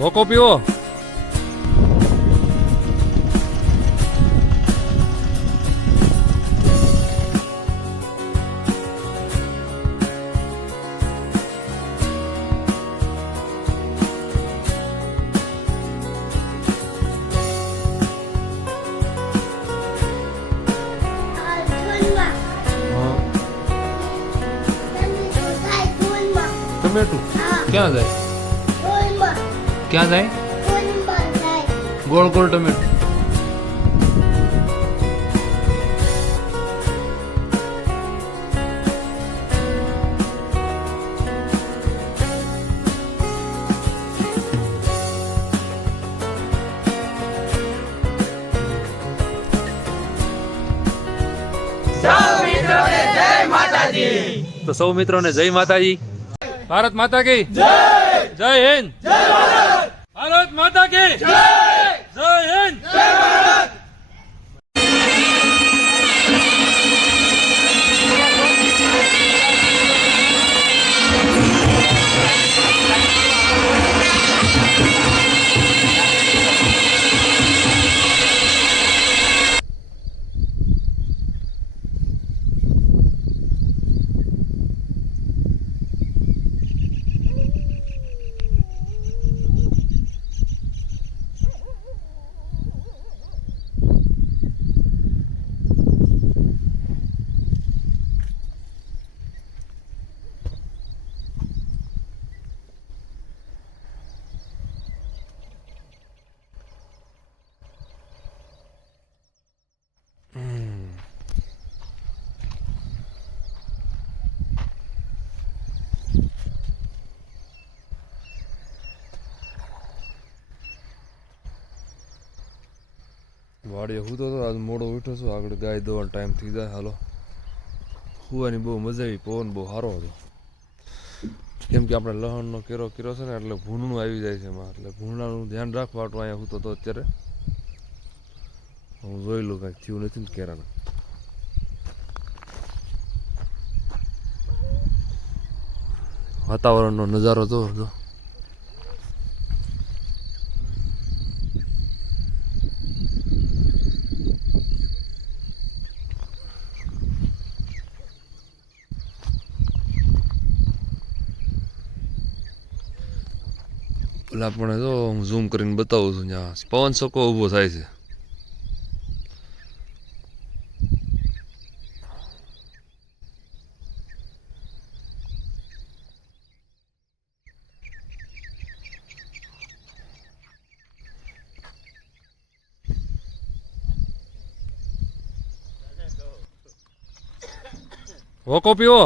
હોકો પીવો. ટમેટું ક્યાં જાય? ક્યાં જાય? ગોળ ગોળ ટમેટું. તો સૌ મિત્રોને જય માતાજી. ભારત માતા કી જય. જય હિન્દ. જય ભારત. ભારત માતા કી જય. જય હિન્દ. જય ભારત. વાડીએ હું તો આજ મોડો ઉઠ્યો છું. આગળ ગાય દોવાનો ટાઈમ થઈ જાય. હાલો સુવાની બહુ મજા આવી. પવન બહુ સારો હતો. કેમ કે આપણે લહણનો કેરો કર્યો છે ને એટલે ભૂંડનું આવી જાય છે એમાં. એટલે ભૂંડાનું ધ્યાન રાખવા આટલું અહીંયા હું તો અત્યારે હું જોઈ લઉં કાંઈક થયું નથી ને કેરાને. વાતાવરણનો નજારો જો. પેલા પણ જો હું ઝૂમ કરીને બતાવું છું. ત્યાં પવન સકો ઊભો થાય છે. હોકો પીવો.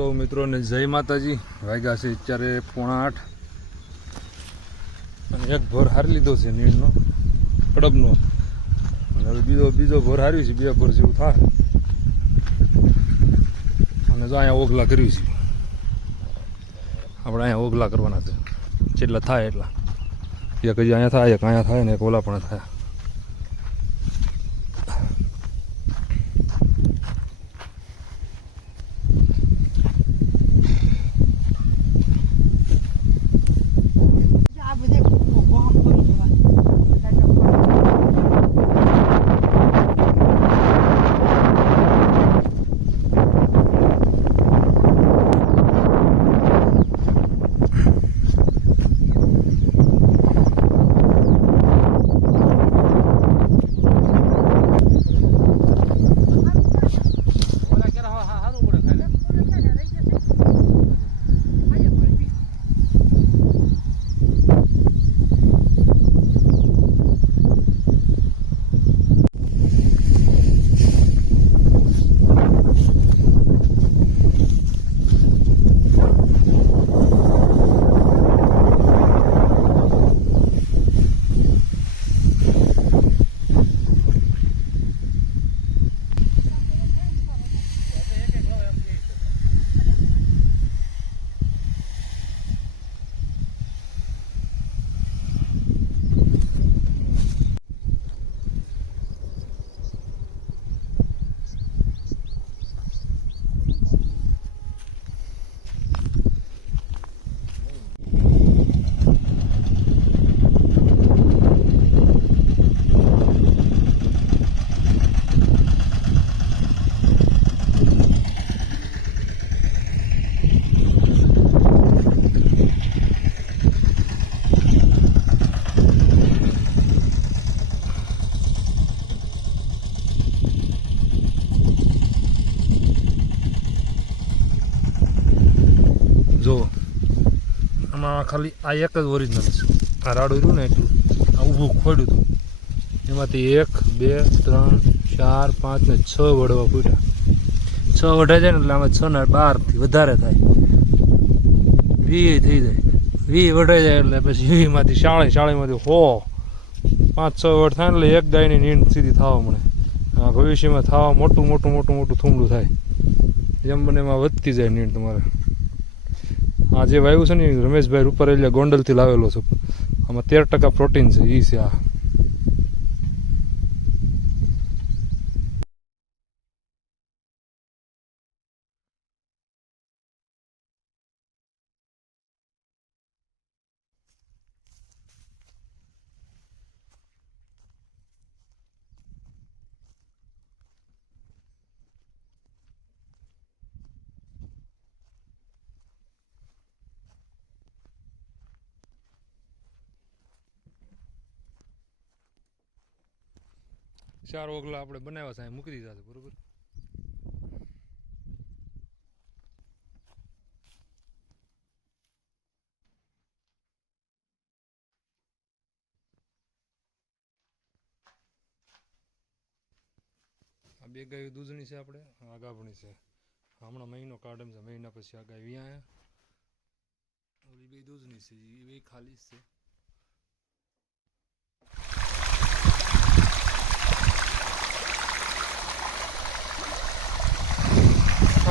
સૌ મિત્રોને જય માતાજી. વાગ્યા છે અત્યારે 7:45 અને એક ભોર હારી લીધો છે નીણનો કડબનો. અને હવે બીજો ભોર હાર્યું છે, 2 ભોર જેવું થાય. અને જો અહીંયા ઓગલા કર્યું છે, આપણે અહીંયા ઓગલા કરવાના છે, જેટલા થાય એટલા. એક હજી અહીંયા થાય, એક અહીંયા થાય ને એક ઓલા પણ થાય. જો આમાં ખાલી આ એક જ ઓરિજિનલ છે. આ રાડું રહ્યું ને એટલું આ ઊભું ખોડ્યું હતું, એમાંથી 1 2 3 4 5 ને 6 વડવા ફૂટ્યા. 6 વઢાઈ જાય ને એટલે આમાં 6 ને 12થી વધારે થાય, 20 થઈ જાય. 20 વઢાઈ જાય એટલે પછી 20 માંથી 40 માંથી 100 5-6 વડ થાય એટલે એક ગાયની નીંદ સીધી થવા મળે. ભવિષ્યમાં થવા મોટું થૂમડું થાય. જેમ બને એમાં વધતી જાય નીંદ તમારે. આ જે વાયુ છે ને રમેશભાઈ રૂપરેલિયા ગોંડલથી લાવેલો છે. આમાં 13% પ્રોટીન છે. એ છે આ. ચાર ઓગલા આપણે બનાવ્યા છે, મૂકી દીધા છે. બરોબર. આ 2 ગાયો દૂધની છે, આપણે આ ગાભણી છે. હમણાં મહિનો કાઢેમ છે, મહિના પછી આ ગાય વિયા. ઓલી 2 દૂધની છે, એ 2 ખાલી છે.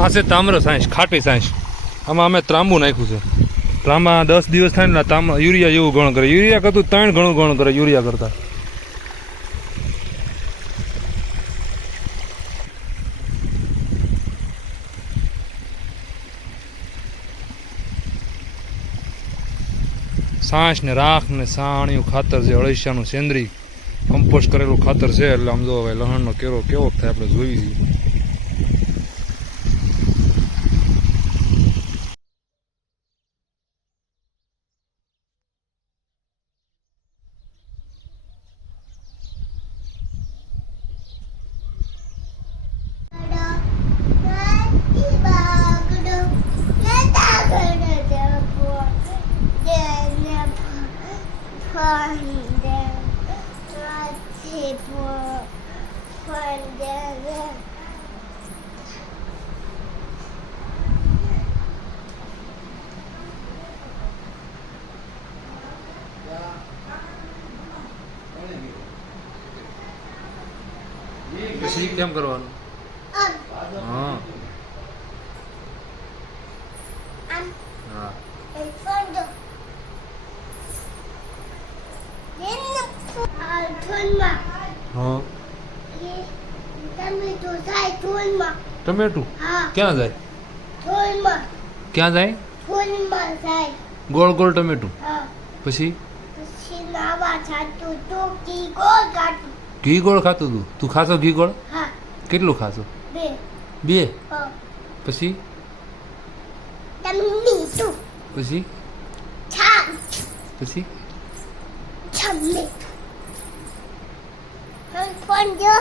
આ છે તામ્ર સાંઈસ, ખાટી સાંઈસ. આમાં અમે ત્રાંબુ નાખ્યું છે. ત્રાંબા 10 દિવસ થાય ને તાંબા યુરિયા જેવું ગણ કરે. યુરિયા કરતું 3 ગણું ગણ કરે યુરિયા કરતા. સાંસ ને રાખ ને સાણિયું ખાતર છે, અળસિયાનું સેન્દ્રી કમ્પોસ્ટ કરેલું ખાતર છે. એટલે આમ જો હવે લહણનો કેરો કેવો થાય આપણે જોઈ છીએ. પછી કેમ કરવાનું? હા હા હા ટમેટું ક્યાં જાય? ક્યાં જાય? ગોળ ગોળ ટમેટું. પછી ઘી ગોળ ખાતું તું? તું ખાશો ઘી ગોળ? કેટલું ખાશો? બે. પછી પછી પછી ફોન જો